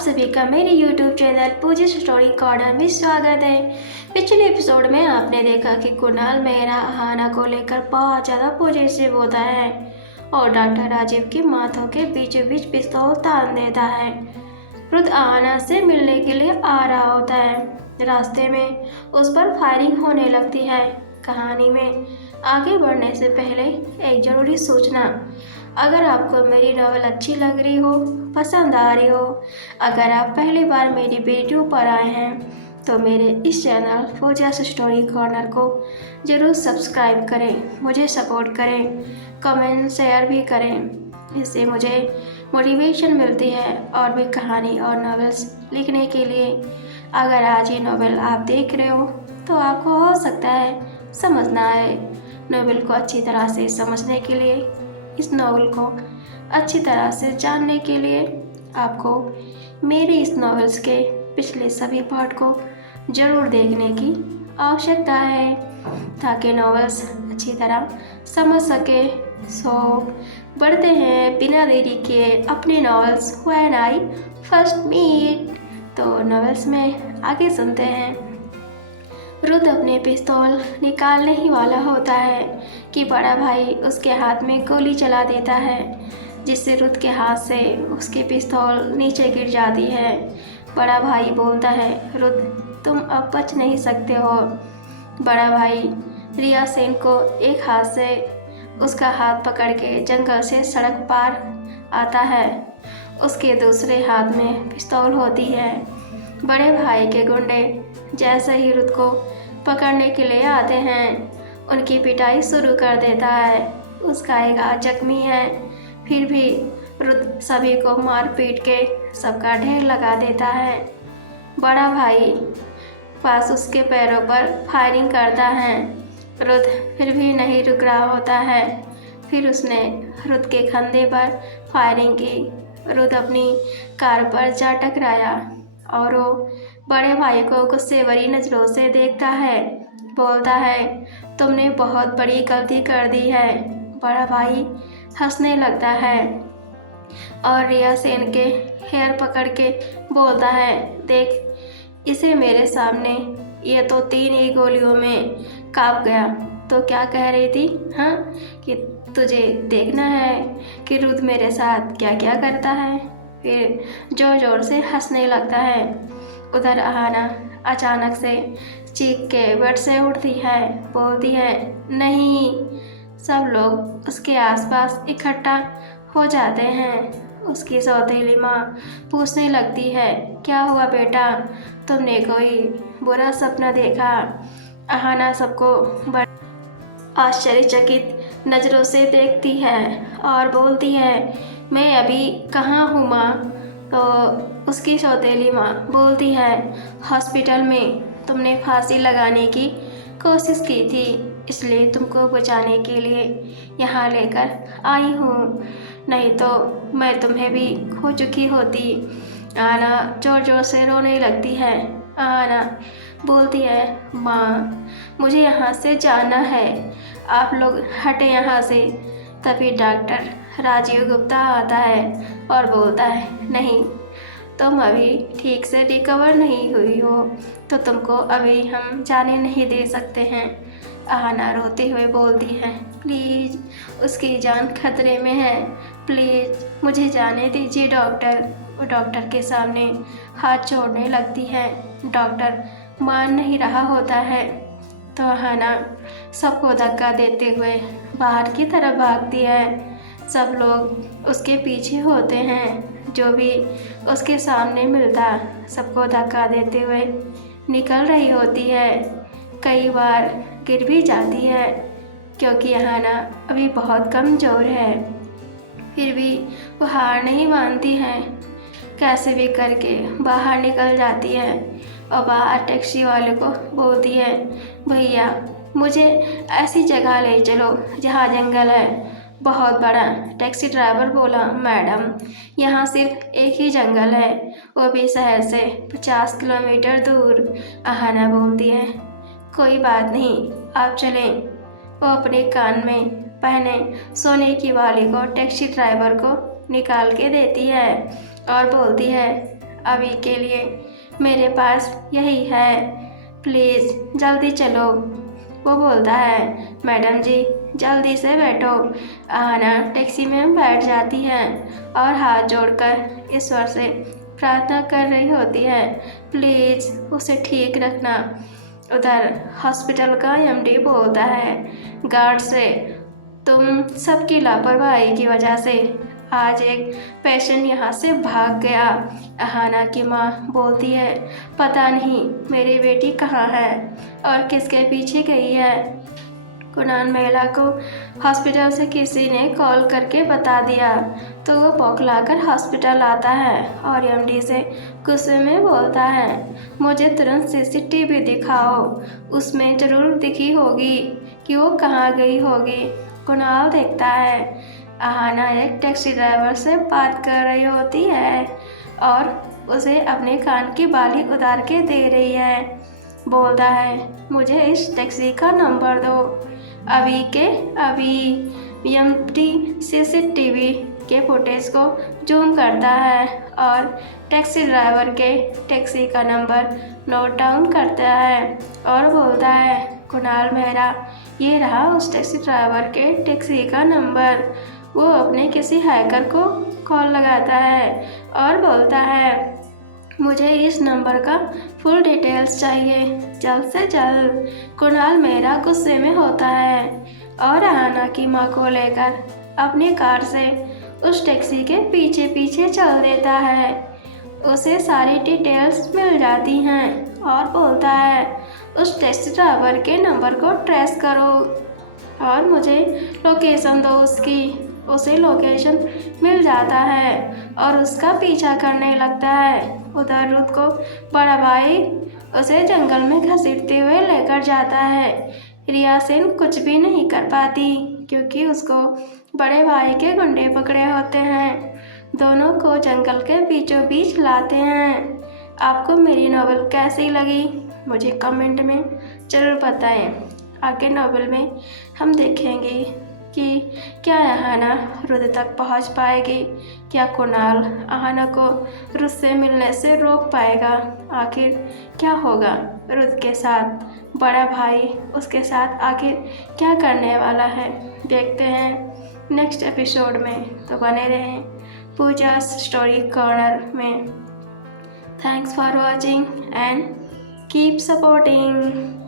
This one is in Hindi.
सभी का मेरे YouTube चैनल पूजी स्टोरी कॉर्नर में स्वागत है। पिछले एपिसोड में आपने देखा कि कुणाल मेहरा अहाना को लेकर बहुत ज़्यादा पॉजिटिव होता है और डॉक्टर राजीव के माथों के बीचों बीच पिस्तौल तान देता है। रुद्र अहाना से मिलने के लिए आ रहा होता है। रास्ते में उस पर फायरिंग होने लगती है। कहानी में आगे बढ़ने से पहले एक ज़रूरी सूचना, अगर आपको मेरी नॉवेल अच्छी लग रही हो, पसंद आ रही हो, अगर आप पहली बार मेरी वीडियो पर आए हैं तो मेरे इस चैनल फौजियास स्टोरी कॉर्नर को ज़रूर सब्सक्राइब करें, मुझे सपोर्ट करें, कमेंट शेयर भी करें। इससे मुझे मोटिवेशन मिलती है और भी कहानी और नॉवेल्स लिखने के लिए। अगर आज ये नॉवेल आप देख रहे हो तो आपको हो सकता है समझना है। नॉवेल को अच्छी तरह से समझने के लिए, इस नॉवेल को अच्छी तरह से जानने के लिए आपको मेरे इस नॉवेल्स के पिछले सभी पार्ट को ज़रूर देखने की आवश्यकता है ताकि नॉवेल्स अच्छी तरह समझ सके। सो बढ़ते हैं बिना देरी के अपने novels when I first meet. तो नॉवेल्स में आगे सुनते हैं। रुद्र अपने पिस्तौल निकालने ही वाला होता है कि बड़ा भाई उसके हाथ में गोली चला देता है, जिससे रुद्र के हाथ से उसके पिस्तौल नीचे गिर जाती है। बड़ा भाई बोलता है, रुद्र तुम अब बच नहीं सकते हो। बड़ा भाई रिया सेन को एक हाथ से उसका हाथ पकड़ के जंगल से सड़क पार आता है। उसके दूसरे हाथ में पिस्तौल होती है। बड़े भाई के गुंडे जैसे ही रुद्र को पकड़ने के लिए आते हैं, उनकी पिटाई शुरू कर देता है। उसका एक हाथ जख्मी है, फिर भी रुद्र सभी को मार पीट के सबका ढेर लगा देता है। बड़ा भाई पास उसके पैरों पर फायरिंग करता है। रुद्र फिर भी नहीं रुक रहा होता है। फिर उसने रुद्र के कंधे पर फायरिंग की। रुद्र अपनी कार पर जा टकराया और वो बड़े भाई को गुस्से भरी नज़रों से देखता है। बोलता है, तुमने बहुत बड़ी गलती कर दी है। बड़ा भाई हंसने लगता है और रिया सेन के हेयर पकड़ के बोलता है, देख इसे मेरे सामने, ये तो 3 ही गोलियों में कांप गया। तो क्या कह रही थी, हाँ, कि तुझे देखना है कि रुद्र मेरे साथ क्या क्या करता है। फिर जोर जोर से हंसने लगता है। उधर अहाना अचानक से चीख के बेड से उठती है, बोलती है, नहीं। सब लोग उसके आसपास इकट्ठा हो जाते हैं। उसकी सौतेली माँ पूछने लगती है, क्या हुआ बेटा, तुमने कोई बुरा सपना देखा। अहाना सबको बड़े आश्चर्यचकित नज़रों से देखती है और बोलती है, मैं अभी कहाँ हूँ माँ। तो उसकी सौतेली माँ बोलती है, हॉस्पिटल में तुमने फांसी लगाने की कोशिश की थी, इसलिए तुमको बचाने के लिए यहाँ लेकर आई हूँ, नहीं तो मैं तुम्हें भी खो चुकी होती। आना जोर जोर से रोने लगती है। आना बोलती है, माँ मुझे यहाँ से जाना है, आप लोग हटे यहाँ से। तभी डॉक्टर राजीव गुप्ता आता है और बोलता है, नहीं, तुम अभी ठीक से रिकवर नहीं हुई हो तो तुमको अभी हम जाने नहीं दे सकते हैं। आहाना रोते हुए बोलती है, प्लीज़ उसकी जान खतरे में है, प्लीज़ मुझे जाने दीजिए डॉक्टर। वो डॉक्टर के सामने हाथ जोड़ने लगती है। डॉक्टर मान नहीं रहा होता है तो आहाना सबको धक्का देते हुए बाहर की तरफ भागती है। सब लोग उसके पीछे होते हैं, जो भी उसके सामने मिलता सबको धक्का देते हुए निकल रही होती है। कई बार गिर भी जाती है क्योंकि अहाना अभी बहुत कमज़ोर है। फिर भी वो हार नहीं मानती है, कैसे भी करके बाहर निकल जाती है और बाहर टैक्सी वाले को बोलती है, भैया मुझे ऐसी जगह ले चलो जहाँ जंगल है बहुत बड़ा। टैक्सी ड्राइवर बोला, मैडम यहाँ सिर्फ एक ही जंगल है, वो भी शहर से 50 किलोमीटर दूर। आहाना बोलती है, कोई बात नहीं, आप चलें। वो अपने कान में पहने सोने की वाली को टैक्सी ड्राइवर को निकाल के देती है और बोलती है, अभी के लिए मेरे पास यही है, प्लीज़ जल्दी चलो। वो बोलता है, मैडम जी जल्दी से बैठो। अहाना टैक्सी में बैठ जाती है और हाथ जोड़कर ईश्वर से प्रार्थना कर रही होती है, प्लीज़ उसे ठीक रखना। उधर हॉस्पिटल का एमडी बोलता है गार्ड से, तुम सबकी लापरवाही की वजह से आज एक पेशेंट यहाँ से भाग गया। अहाना की माँ बोलती है, पता नहीं मेरी बेटी कहाँ है और किसके पीछे गई है। कुणाल महिला को हॉस्पिटल से किसी ने कॉल करके बता दिया तो वो बौखलाकर हॉस्पिटल आता है और एमडी से गुस्से में बोलता है, मुझे तुरंत सीसीटीवी दिखाओ, उसमें ज़रूर दिखी होगी कि वो कहाँ गई होगी। कुणाल देखता है अहाना एक टैक्सी ड्राइवर से बात कर रही होती है और उसे अपने कान की बाली उतार के दे रही है। बोलता है, मुझे इस टैक्सी का नंबर दो। अभी के अभी एमडी सीसीटीवी के फुटेज को जूम करता है और टैक्सी ड्राइवर के टैक्सी का नंबर नोट डाउन करता है और बोलता है, कुणाल मेहरा, ये रहा उस टैक्सी ड्राइवर के टैक्सी का नंबर। वो अपने किसी हैकर को कॉल लगाता है और बोलता है, मुझे इस नंबर का फुल डिटेल्स चाहिए जल्द से जल्द। कुणाल मेहरा गुस्से में होता है और अहाना की माँ को लेकर अपनी कार से उस टैक्सी के पीछे पीछे चल देता है। उसे सारी डिटेल्स मिल जाती हैं और बोलता है, उस टैक्सी ड्राइवर के नंबर को ट्रेस करो और मुझे लोकेशन दो उसकी। उसे लोकेशन मिल जाता है और उसका पीछा करने लगता है। उधर रुद को बड़ा भाई उसे जंगल में घसीटते हुए लेकर जाता है। रिया सेन कुछ भी नहीं कर पाती क्योंकि उसको बड़े भाई के गुंडे पकड़े होते हैं। दोनों को जंगल के बीचों बीच लाते हैं। आपको मेरी नॉवेल कैसी लगी मुझे कमेंट में ज़रूर बताएं। आगे नॉवेल में हम देखेंगे कि क्या अहाना रुद तक पहुंच पाएगी, क्या कुणाल अहाना को रुद से मिलने से रोक पाएगा, आखिर क्या होगा रुद के साथ, बड़ा भाई उसके साथ आखिर क्या करने वाला है, देखते हैं नेक्स्ट एपिसोड में। तो बने रहें पूजा स्टोरी कॉर्नर में। Thanks for watching and keep supporting.